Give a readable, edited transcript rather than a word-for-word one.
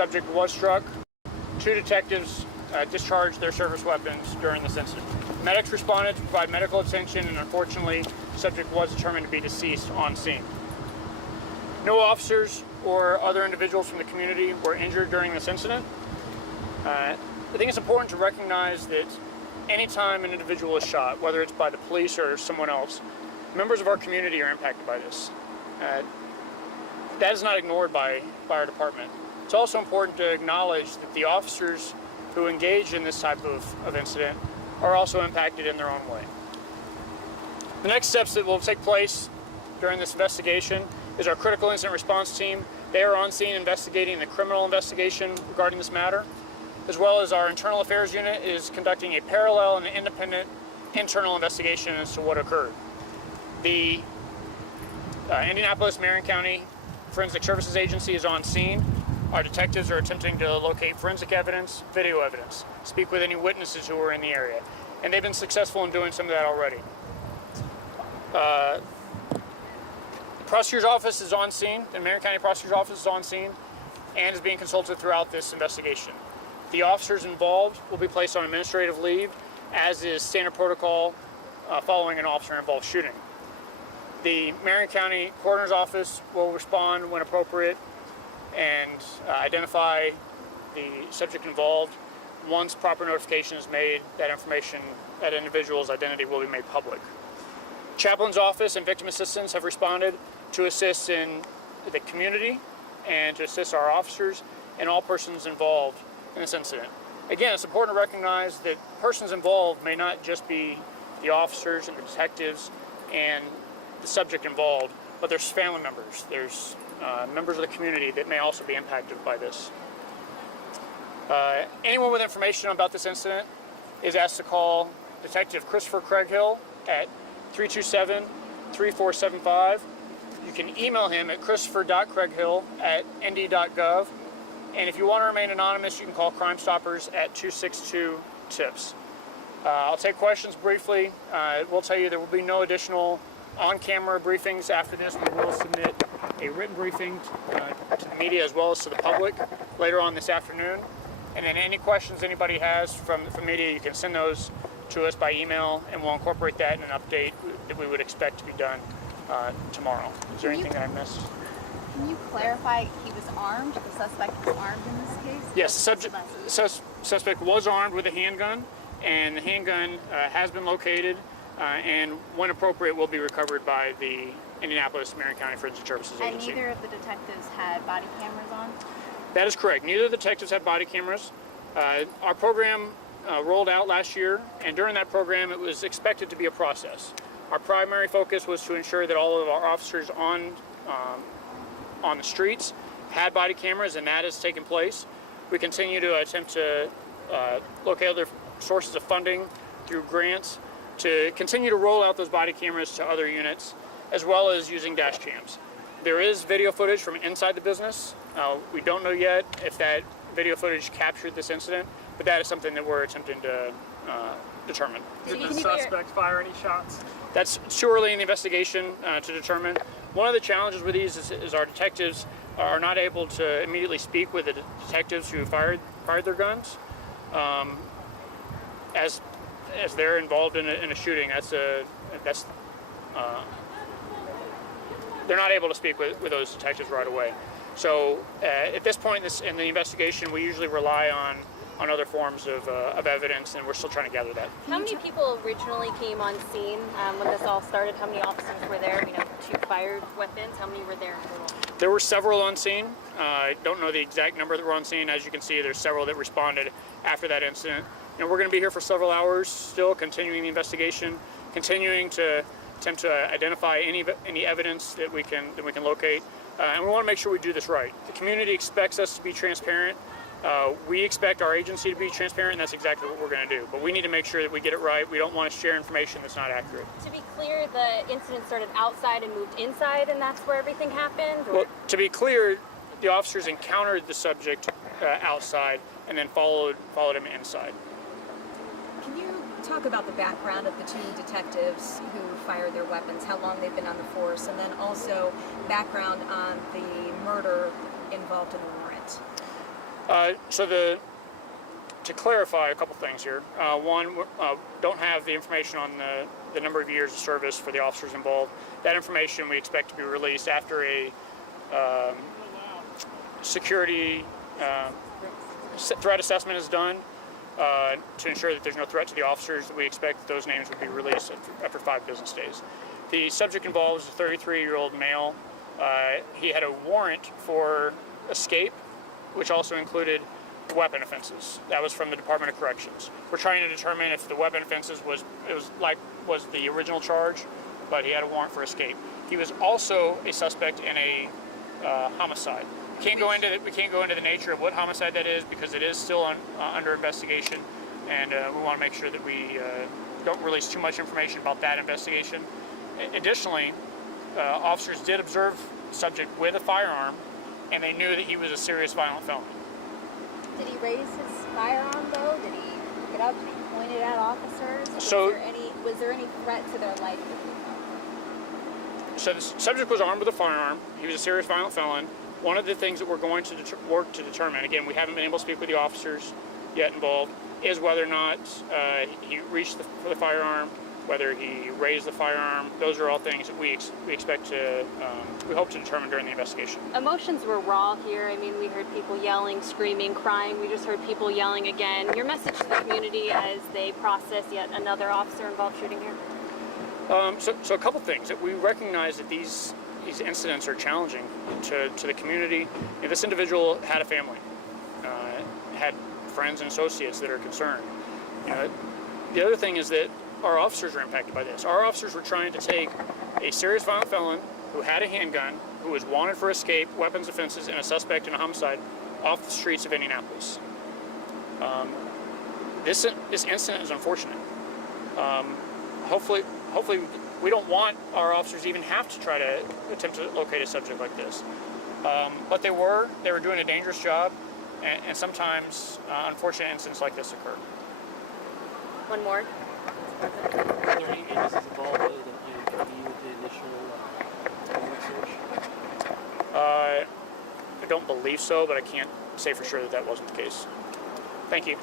subject was struck. 2 detectives discharged their service weapons during this incident. Medics responded to provide medical attention, and unfortunately, the subject was determined to be deceased on scene. No officers or other individuals from the community were injured during this incident. I think it's important to recognize that anytime an individual is shot, whether it's by the police or someone else, members of our community are impacted by this. That is not ignored by our department. It's also important to acknowledge that the officers who engage in this type of incident are also impacted in their own way. The next steps that will take place during this investigation is our critical incident response team. They are on scene investigating the criminal investigation regarding this matter, as well as our internal affairs unit is conducting a parallel and independent internal investigation as to what occurred. The Indianapolis Marion County Forensic Services Agency is on scene. Our detectives are attempting to locate forensic evidence, video evidence, speak with any witnesses who were in the area, and they've been successful in doing some of that already. The prosecutor's office is on scene. The Marion County Prosecutor's Office is on scene and is being consulted throughout this investigation. The officers involved will be placed on administrative leave, as is standard protocol following an officer-involved shooting. The Marion County Coroner's Office will respond when appropriate and identify the subject involved. Once proper notification is made, that information, that individual's identity will be made public. Chaplain's office and victim assistance have responded to assist in the community and to assist our officers and all persons involved in this incident. Again, it's important to recognize that persons involved may not just be the officers and the detectives and the subject involved, but there's family members, there's members of the community that may also be impacted by this. Anyone with information about this incident is asked to call Detective Christopher Craighill at 327-3475. You can email him at christopher.craighill@nd.gov. And if you want to remain anonymous, you can call Crime Stoppers at 262-TIPS. I'll take questions briefly. We'll tell you there will be no additional on-camera briefings after this. We will submit a written briefing to the media as well as to the public later on this afternoon. And then any questions anybody has from media, you can send those to us by email, and we'll incorporate that in an update that we would expect to be done tomorrow. Is there anything that I missed? Can you clarify he was armed? The suspect was armed in this case? Yes, the suspect was armed with a handgun, and the handgun has been located, and when appropriate will be recovered by the Indianapolis Marion County Forensic Services Agency. And neither of the detectives had body cameras on? That is correct. Neither of the detectives had body cameras. Our program rolled out last year, and during that program it was expected to be a process. Our primary focus was to ensure that all of our officers on the streets had body cameras, and that has taken place. We continue to attempt to locate other sources of funding through grants to continue to roll out those body cameras to other units, as well as using dash cams. There is video footage from inside the business. We don't know yet if that video footage captured this incident, but that is something that we're attempting to determine. Did the suspect fire any shots? That's too early in the investigation to determine. One of the challenges with these is our detectives are not able to immediately speak with the detectives who fired their guns. As they're involved in a shooting, they're not able to speak with those detectives right away. So at this point in the investigation, we usually rely on other forms of evidence, and we're still trying to gather that. How many people originally came on scene when this all started? How many officers were there? 2 fired weapons. How many were there in total? There were several on scene. I don't know the exact number that were on scene. As you can see, there's several that responded after that incident. And we're going to be here for several hours still, continuing the investigation, continuing to attempt to identify any evidence that we can locate. And we want to make sure we do this right. The community expects us to be transparent. We expect our agency to be transparent, and that's exactly what we're going to do. But we need to make sure that we get it right. We don't want to share information that's not accurate. To be clear, the incident started outside and moved inside, and that's where everything happened? Or? Well, to be clear, the officers encountered the subject outside and then followed him inside. Can you talk about the background of the 2 detectives who fired their weapons, how long they've been on the force, and then also background on the murder involved in the warrant? To clarify a couple things here. One, don't have the information on the number of years of service for the officers involved. That information we expect to be released after a security threat assessment is done to ensure that there's no threat to the officers. We expect that those names would be released after 5 business days. The subject involved is a 33-year-old male. He had a warrant for escape, which also included weapon offenses. That was from the Department of Corrections. We're trying to determine if the weapon offenses was the original charge, but he had a warrant for escape. He was also a suspect in a homicide. We can't go into the nature of what homicide that is because it is still under investigation, and we want to make sure that we don't release too much information about that investigation. Additionally, officers did observe the subject with a firearm, and they knew that he was a serious violent felon. Did he raise his firearm though? Did he pick it up? Did he point it at officers? Was there any threat to their life? So the subject was armed with a firearm. He was a serious violent felon. One of the things that we're going to work to determine, again, we haven't been able to speak with the officers yet involved, is whether or not he reached for the firearm, whether he raised the firearm. Those are all things that we expect to, we hope to determine during the investigation. Emotions were raw here. I mean, we heard people yelling, screaming, crying. We just heard people yelling again. Your message to the community as they process yet another officer-involved shooting here? So a couple things. That we recognize that these incidents are challenging to the community. You know, this individual had a family, had friends and associates that are concerned. You know, the other thing is that our officers are impacted by this. Our officers were trying to take a serious violent felon who had a handgun, who was wanted for escape, weapons offenses, and a suspect in a homicide off the streets of Indianapolis. This incident is unfortunate. Hopefully we don't want our officers even have to try to attempt to locate a subject like this. But they were doing a dangerous job, and sometimes unfortunate incidents like this occur. One more. Are there any agencies involved other than IMPD with the initial search? I don't believe so, but I can't say for sure that wasn't the case. Thank you.